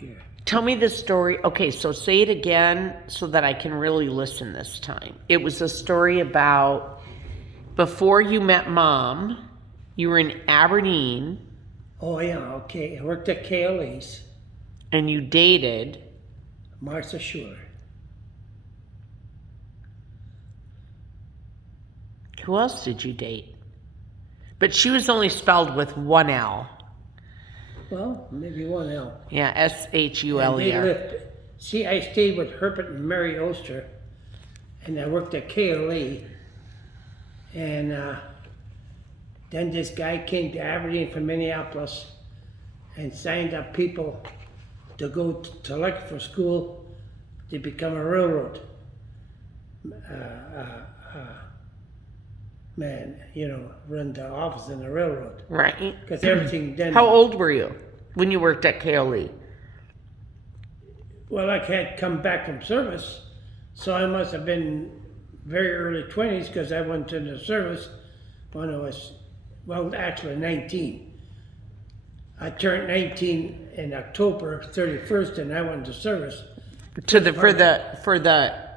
here. Tell me the story. Okay, so say it again so that I can really listen this time. It was a story about before you met Mom, you were in Aberdeen Oh, yeah, okay. I worked at KLE's, and you dated. Martha Schuler. Who else did you date? But she was only spelled with one L. Well, maybe one L. Yeah, And they Shuler. lived. See, I stayed with Herbert and Mary Oster, and I worked at KLE. And then this guy came to Aberdeen from Minneapolis and signed up people to go to look for school to become a railroad man, run the office in the railroad. Right. Because everything then. How old were you when you worked at KLE? Well, I had come back from service, so I must have been very early 20s because I went into service when I was, well, actually 19. I turned 19 in October 31st, and I went into service. For the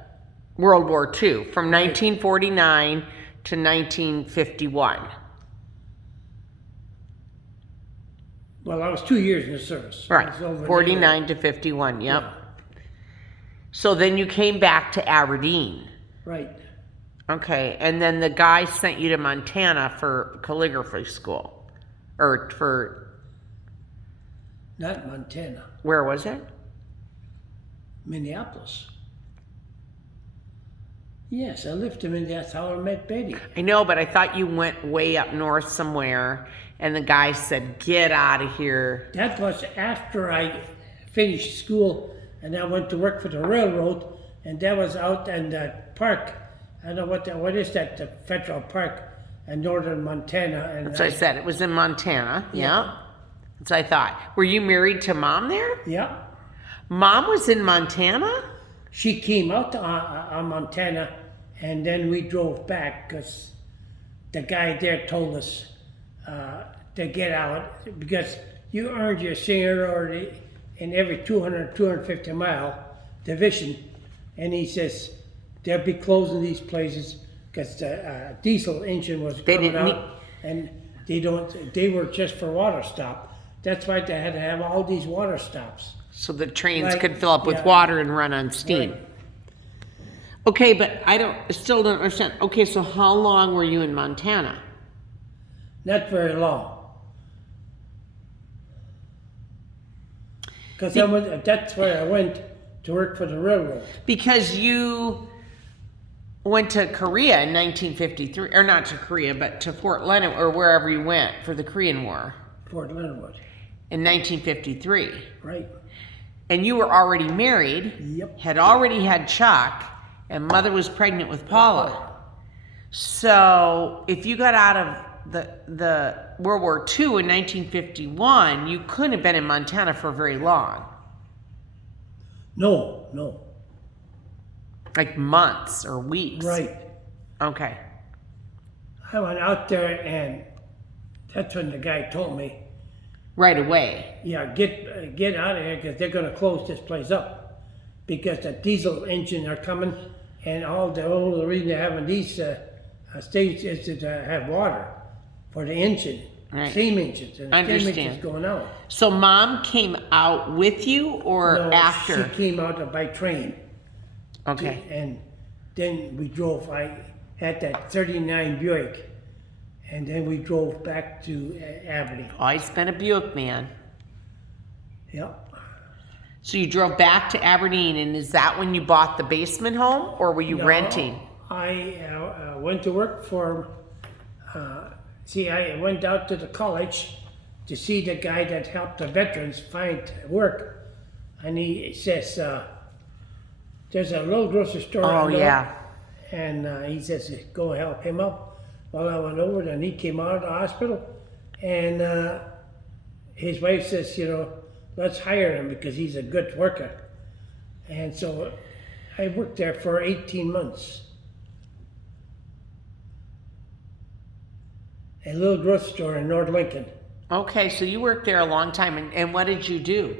World War II, from 1949 to 1951. Well, I was 2 years in the service. Right, I was over 49 to 51, yep. Yeah. So then you came back to Aberdeen. Right. Okay, and then the guy sent you to Montana for calligraphy school. Or for, Not Montana, where was it? Minneapolis. Yes, I lived in Minneapolis. That's how I met Betty. I know, but I thought you went way up north somewhere, and the guy said, get out of here. That was after I finished school and I went to work for the railroad, and that was out in the park. I don't know what is that, the federal park in northern Montana. And That's what I said. It was in Montana. Yeah. Yep. That's what I thought. Were you married to Mom there? Yeah. Mom was in Montana? She came out to Montana, and then we drove back because the guy there told us to get out because you earned your seniority in every 250 mile division. And he says they'll be closing these places because the diesel engine was coming out, and they were just for water stop. That's why they had to have all these water stops. So the trains Right, could fill up with yeah. water and run on steam. Right. Okay, but I still don't understand. Okay, so how long were you in Montana? Not very long. Because that's where I went to work for the railroad. Because you went to Korea in 1953, or not to Korea, but to Fort Leonard, or wherever you went for the Korean War Fort Leonard. in 1953. Right. And you were already married, Yep. had already had Chuck, and Mother was pregnant with Paula. So if you got out of the World War II in 1951, you couldn't have been in Montana for very long. No. Like months or weeks. Right. Okay. I went out there, and that's when the guy told me, Right away. yeah, get out of here because they're going to close this place up because the diesel engine are coming, and all the only reason they're having these stations is to have water for the engine, Right. steam engines, and the steam Understand. engines going out. So Mom came out with you or No, after? she came out by train. Okay. And then we drove. I had that '39 Buick, and then we drove back to Aberdeen. Always been a Buick man. Yep. So you drove back to Aberdeen, and is that when you bought the basement home, or were you No, renting? I went to work for. I went out to the college to see the guy that helped the veterans find work, and he says, "There's a little grocery store." Oh, I know," yeah. And he says, "Go help him up." Well, I went over, and he came out of the hospital, and his wife says, let's hire him because he's a good worker. And so I worked there for 18 months. A little grocery store in North Lincoln. Okay, so you worked there a long time, and what did you do?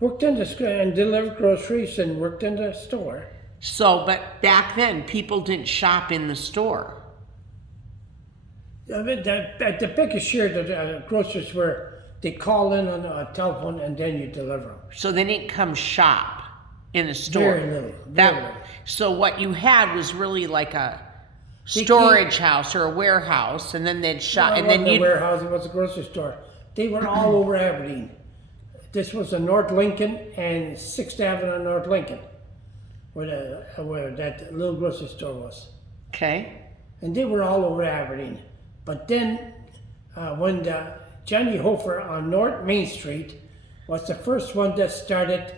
Worked in the store and delivered groceries and worked in the store. So, but back then, people didn't shop in the store. I mean, the biggest share of the groceries were they call in on a telephone and then you deliver them. So they didn't come shop in the store. Very little. That, Very little. So what you had was really like a They storage house or a warehouse, and then they'd shop, It and then wasn't a you. warehouse, it was a grocery store. They were all over Aberdeen. This was in North Lincoln and 6th Avenue North Lincoln, where that little grocery store was. Okay. And they were all over Aberdeen. But then, when Johnny Hofer on North Main Street was the first one that started,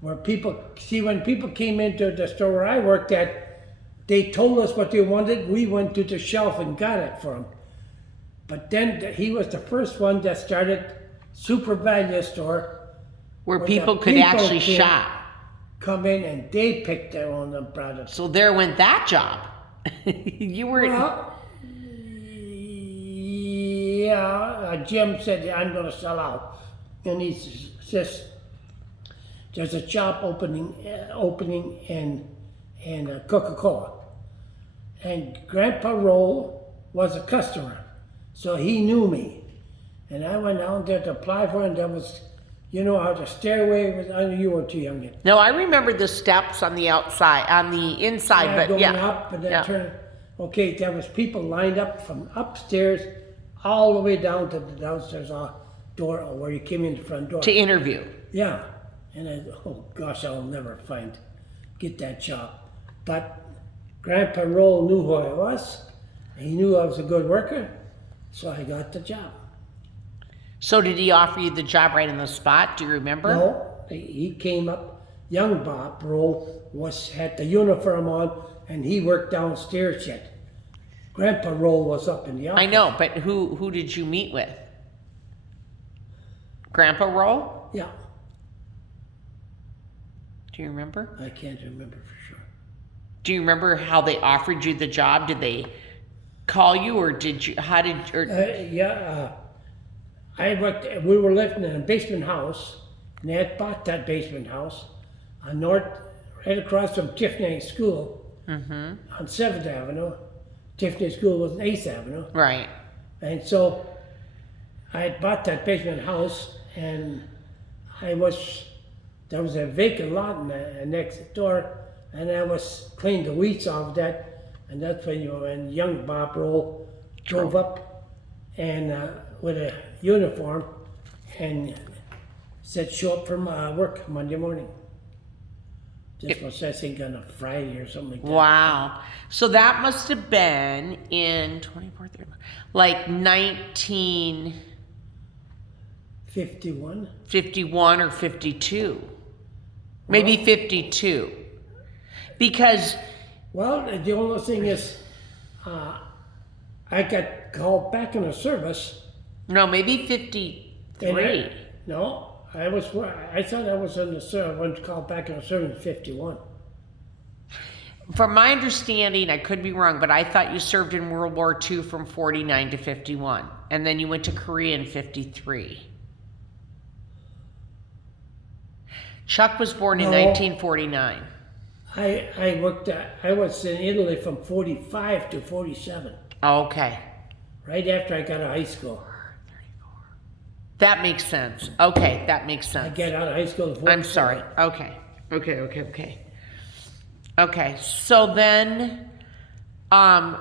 where when people came into the store where I worked at, they told us what they wanted. We went to the shelf and got it for them. But then he was the first one that started Super Value Store, Where the people could people actually came- shop. come in and they picked their own products. So there went that job. You were. Well, yeah, Jim said, I'm going to sell out. And he says, there's a shop opening in Coca-Cola. And Grandpa Roll was a customer, so he knew me. And I went down there to apply for it, and there was, you know how the stairway was, I know you were too young yet. No, I remember the steps on the outside, on the inside, but going yeah. up and then Yeah. turn. Okay, there was people lined up from upstairs all the way down to the downstairs door where you came in the front door. To interview. Yeah, and oh gosh, I'll never get that job. But Grandpa Roll knew who I was. He knew I was a good worker, so I got the job. So did he offer you the job right on the spot? Do you remember? No, he came up. Young Bob Roll had the uniform on, and he worked downstairs yet. Grandpa Roll was up in the office. I know, but who did you meet with? Grandpa Roll? Yeah, Do you remember? I can't remember for sure. Do you remember how they offered you the job? Did they call you, or did you? How did? Or I worked. We were living in a basement house, and they had bought that basement house on right across from Tiffany School on 7th Avenue. Tiffany School was on 8th Avenue, right? and so I had bought that basement house, and there was a vacant lot in the next door, and I was cleaning the weeds off that, and that's when young Bob Roll drove up and with a uniform and said, show up for work Monday morning. This was, I think, on a Friday or something like that. Wow. So that must have been in 24, 30, like 1951 51. or 52. Maybe 52. Because, Well, the only thing is, I got called back in the service. no, maybe and 53. No, I thought I was in the service. I went called back in the service in 51. From my understanding, I could be wrong, but I thought you served in World War II from 49 to 51. And then you went to Korea in 53. Chuck was born in No. 1949. I was in Italy from 45 to 47, Okay. right after I got out of high school. That makes sense. Okay, that makes I sense. got out of high school in 47. I'm sorry. Okay. Okay, so then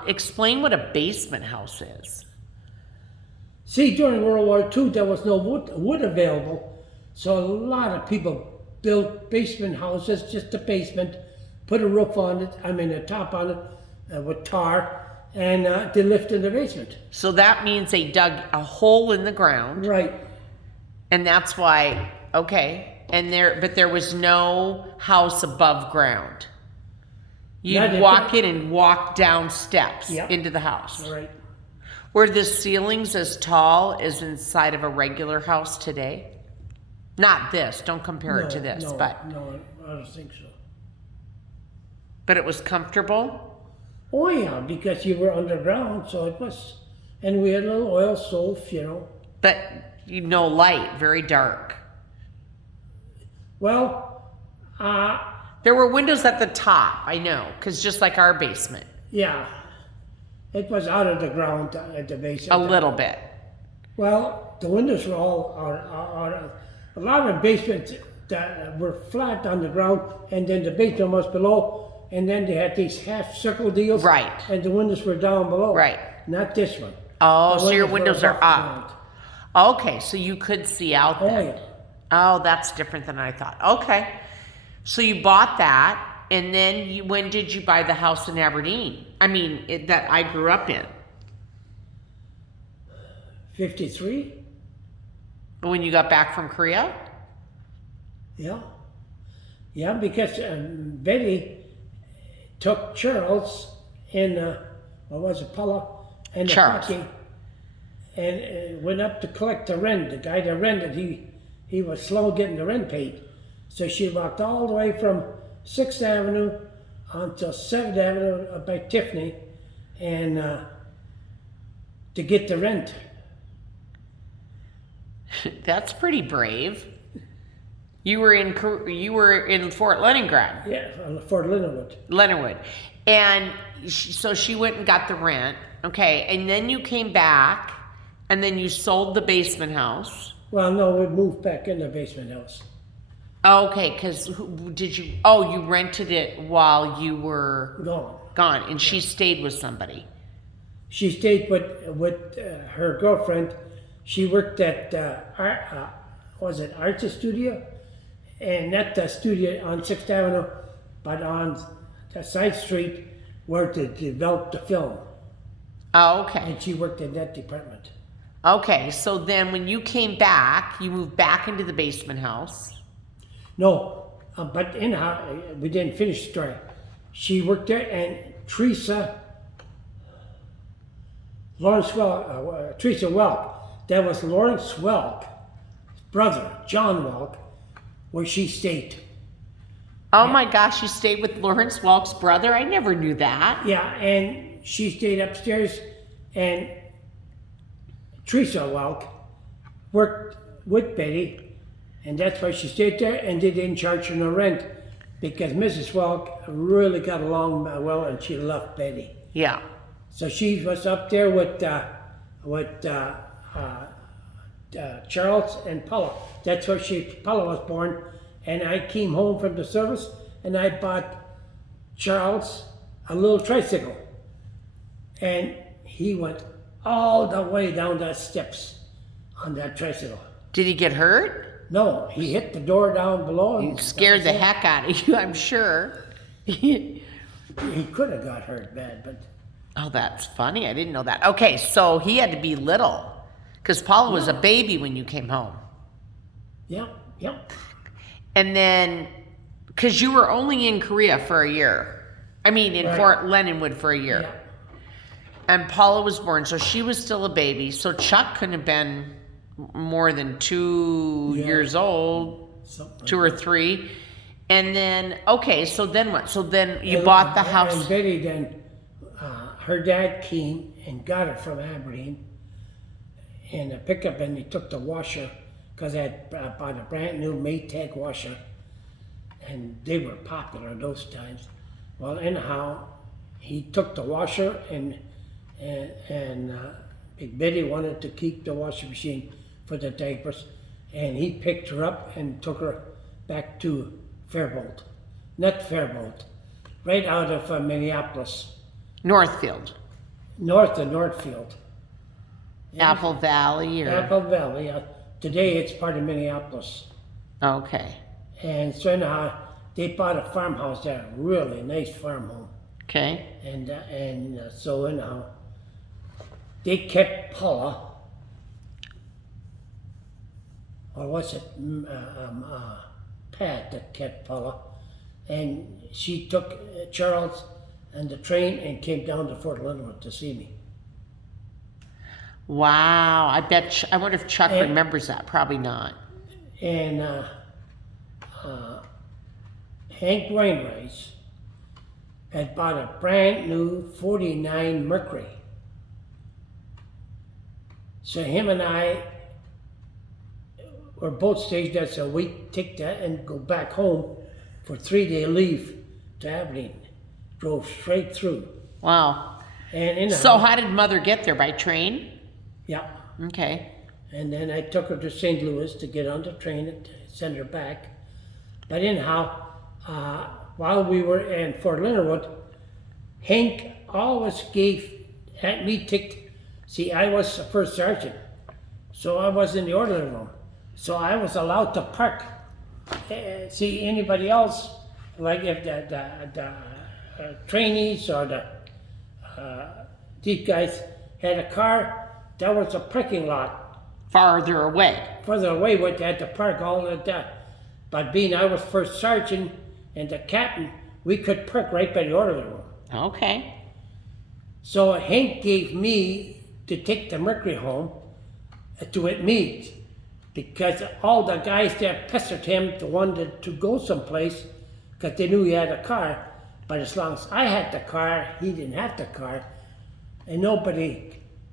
explain what a basement house is. See, during World War II, there was no wood available, so a lot of people built basement houses, just a basement, put a roof on it, a top on it with tar, and they lived in the basement. So that means they dug a hole in the ground, Right. and that's why, okay, but there was no house above ground. Not You'd if walk in and walk down steps Yep. into the house. Right. Were the ceilings as tall as inside of a regular house today? Not this, don't compare it to this, no, but I don't think so. it was comfortable? Oh yeah, because you were underground, so it was, and we had a little oil stove, But no light, very dark. Well, There were windows at the top, I know, because just like our basement. yeah, it was out of the ground at the base. A little bit. Well, the windows were all out. A lot of basements that were flat on the ground, and then the basement was below, and then they had these half circle deals. Right. And the windows were down below. Right. Not this one. Oh, The so your were windows are above up. ground. Okay, so you could see out Oh, then. yeah. Oh, that's different than I thought. Okay. So you bought that, and then when did you buy the house in Aberdeen? I mean, that I grew up in. 53? When you got back from Korea? Yeah. Yeah, because Betty took Charles in, what was it, Paula? And the Charles. hockey, and went up to collect the rent. The guy that rented, he was slow getting the rent paid. So she walked all the way from 6th Avenue until 7th Avenue by Tiffany and to get the rent. That's pretty brave. You were in Fort Leningrad, Yeah, for Lindenwood. Leonardwood, and so she went and got the rent. Okay, and then you came back, and then you sold the basement house. Well, no, we moved back in the basement house. Okay, because did you? Oh, you rented it while you were Gone. and she stayed with somebody. She stayed with her girlfriend. She worked at was it Arts Studio, and not the studio on 6th Avenue, but on the side street where they developed the film. Oh, okay. And she worked in that department. Okay, so then when you came back, you moved back into the basement house. No, but we didn't finish the story. She worked there, and Teresa Welk. That was Lawrence Welk's brother, John Welk, where she stayed. Oh my gosh, you stayed with Lawrence Welk's brother? I never knew that. Yeah, and she stayed upstairs, and Teresa Welk worked with Betty, and that's why she stayed there, and they didn't charge her no rent because Mrs. Welk really got along well, and she loved Betty. Yeah. So she was up there with Charles and Paula. That's where Paula was born, and I came home from the service, and I bought Charles a little tricycle, and he went all the way down the steps on that tricycle. Did he get hurt? No, he hit the door down below. He scared the heck out of you, I'm sure. He could have got hurt bad, but Oh, that's funny. I didn't know that. Okay, so he had to be little because Paula was a baby when you came home. yeah. And then, because you were only in Korea for a year. I mean, in Right. Fort Leonardwood for a year. Yeah. And Paula was born, so she was still a baby. So Chuck couldn't have been more than 2 Yeah. years old, Something 2 or 3. And then, okay, so then what? So then you And- bought the And house. Betty then, her dad came and got her from Aberdeen in a pickup, and he took the washer because I had bought a brand new Maytag washer, and they were popular those times. Well, anyhow, he took the washer, and Big Betty wanted to keep the washing machine for the diapers, and he picked her up and took her back to Faribault, not Faribault, right out of Minneapolis, Northfield, north of Northfield. Apple Valley, or Apple Valley. Today it's part of Minneapolis. okay, And so now they bought a farmhouse there, really nice farm home. okay, And so anyhow, they kept Paula, or was it Pat that kept Paula, and she took Charles and the train and came down to Fort Leonard to see me. wow. I bet. I wonder if Chuck And- remembers that. Probably not. And Hank Wainwright had bought a brand new 49 Mercury. So him and I or boat stage. That's a week. Take that and go back home for 3-day leave to Aberdeen. Drove straight through. Wow. And So how did Mother get there? By train? yeah. Okay. And then I took her to St. Louis to get on the train and send her back. But anyhow, while we were in Fort Leonard Wood, Hank always had me ticked. See, I was a first sergeant, so I was in the orderly room. So I was allowed to park. See, anybody else, like if the trainees or these guys had a car, that was a parking lot. Farther away. Further away, we had to park all of that. But being I was first sergeant and the captain, we could park right by the orderly room. Okay. So Hank gave me to take the Mercury home to meet, because all the guys there pestered him to wanted to go someplace because they knew he had a car. But as long as I had the car, he didn't have the car, and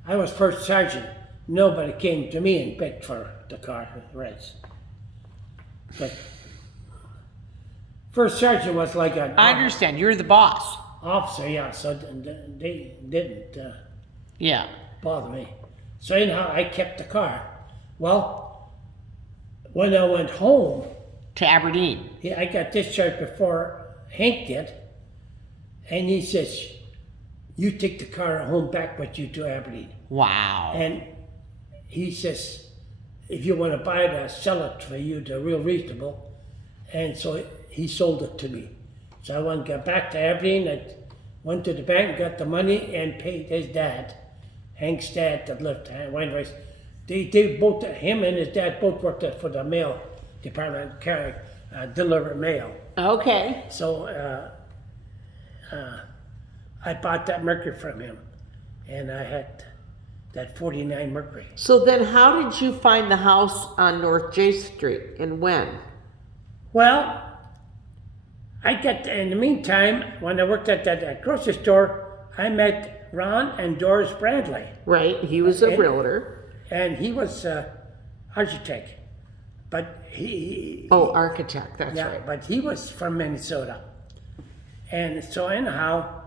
I was first sergeant. Nobody came to me and begged for the car rights. But first sergeant was like an I understand. You're the boss. officer, yeah. So they didn't Yeah. bother me. So anyhow, I kept the car. Well, when I went home, To Aberdeen. I got discharged before Hank did, and he says, "You take the car home back with you to Aberdeen." Wow. And he says, if you want to buy it, I'll sell it for you to real reasonable. And so he sold it to me. So I went got back to Aberdeen. I went to the bank, got the money, and paid his dad, Hank's dad that lived at Wineries. They both, him and his dad both worked for the mail department, deliver mail. Okay. So I bought that Mercury from him, and I had that 49 Mercury. So then how did you find the house on North J Street and when? Well, in the meantime, when I worked at that grocery store, I met Ron and Doris Bradley, Right. He was a And- realtor. and he was architect, but he Oh, architect. That's yeah, right. but he was from Minnesota, and so anyhow,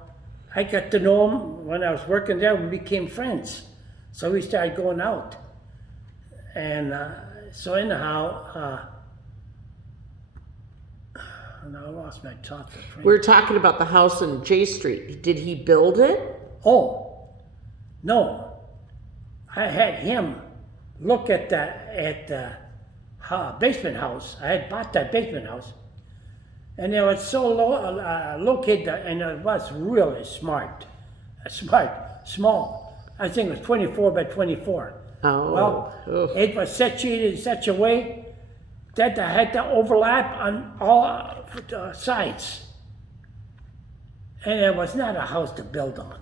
I got to know him when I was working there. We became friends, so we started going out, and so anyhow. And I lost my thought. We're talking about the house on J Street. Did he build it? Oh, no. I had him look at the basement house. I had bought that basement house. And it was so located, and it was really small. I think it was 24 by 24. Oh. Well, Ugh. it was situated in such a way that I had to overlap on all sides. And it was not a house to build on.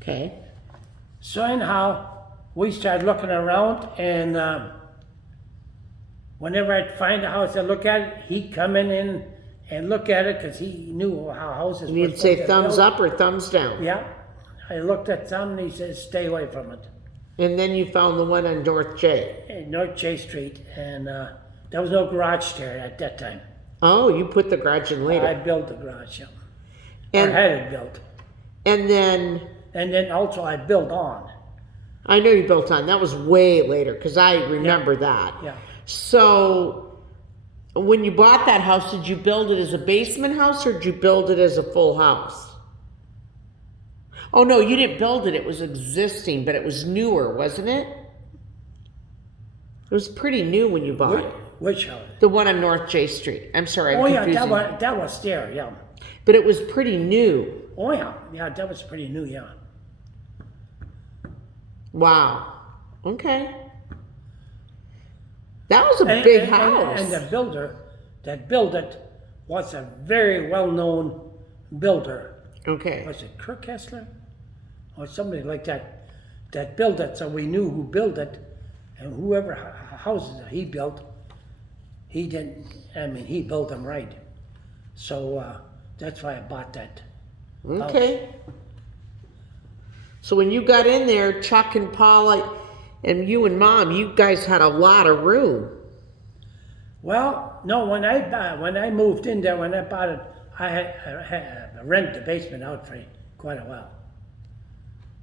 Okay. So anyhow, we started looking around, and whenever I'd find a house to look at it, he'd come in and look at it because he knew how houses And were you'd say supposed to thumbs build. up or thumbs down. Yeah. I looked at some, and he says, stay away from it. And then you found the one on North J. In North J Street, and there was no garage there at that time. Oh, you put the garage in I later. built the garage, yeah. Or And had it built. and then And then also I built on. I know you built on. That was way later because I remember that. Yeah. So when you bought that house, did you build it as a basement house or did you build it as a full house? Oh no, you didn't build it. It was existing, but it was newer, wasn't it? It was pretty new when you bought it. Which house? The one on North J Street. I'm sorry, I'm Oh yeah, confusing. that was there, yeah. But it was pretty new. Oh yeah, that was pretty new, yeah. Wow. Okay. That was a big house. And the builder that built it was a very well-known builder. Okay. Was it Kirk Kessler? Or somebody like that built it, so we knew who built it. And whoever houses that he built, he built them right. So that's why I bought that. Okay. So when you got in there, Chuck and Paula and you and Mom, you guys had a lot of room. Well, no, when I moved in there, when I bought it, I had rent the basement out for quite a while.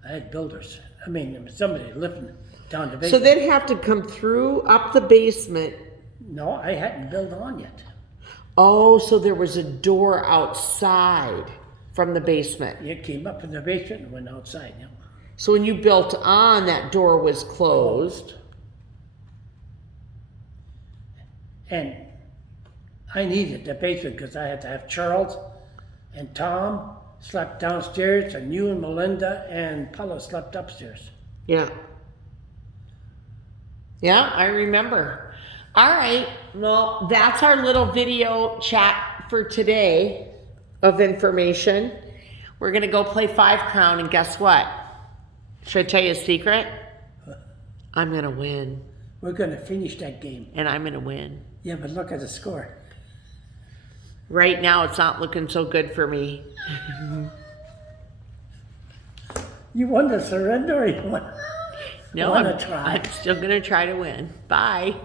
I had builders. I mean, somebody living down the So basement. they'd have to come through up the basement. No, I hadn't built on yet. Oh, so there was a door outside from the basement. You came up in the basement and went outside. Yeah. So when you built on, that door was closed. And I needed the basement because I had to have Charles and Tom slept downstairs, and you and Melinda and Paula slept upstairs. Yeah. Yeah, I remember. All right. Well, that's our little video chat for today of information. We're going to go play 5 Crown, and guess what? Should I tell you a secret? I'm going to win. We're going to finish that game. And I'm going to win. Yeah, but look at the score. Right now, it's not looking so good for me. You won the surrender or you won? No, Wanna I'm try? still going to try to win. Bye.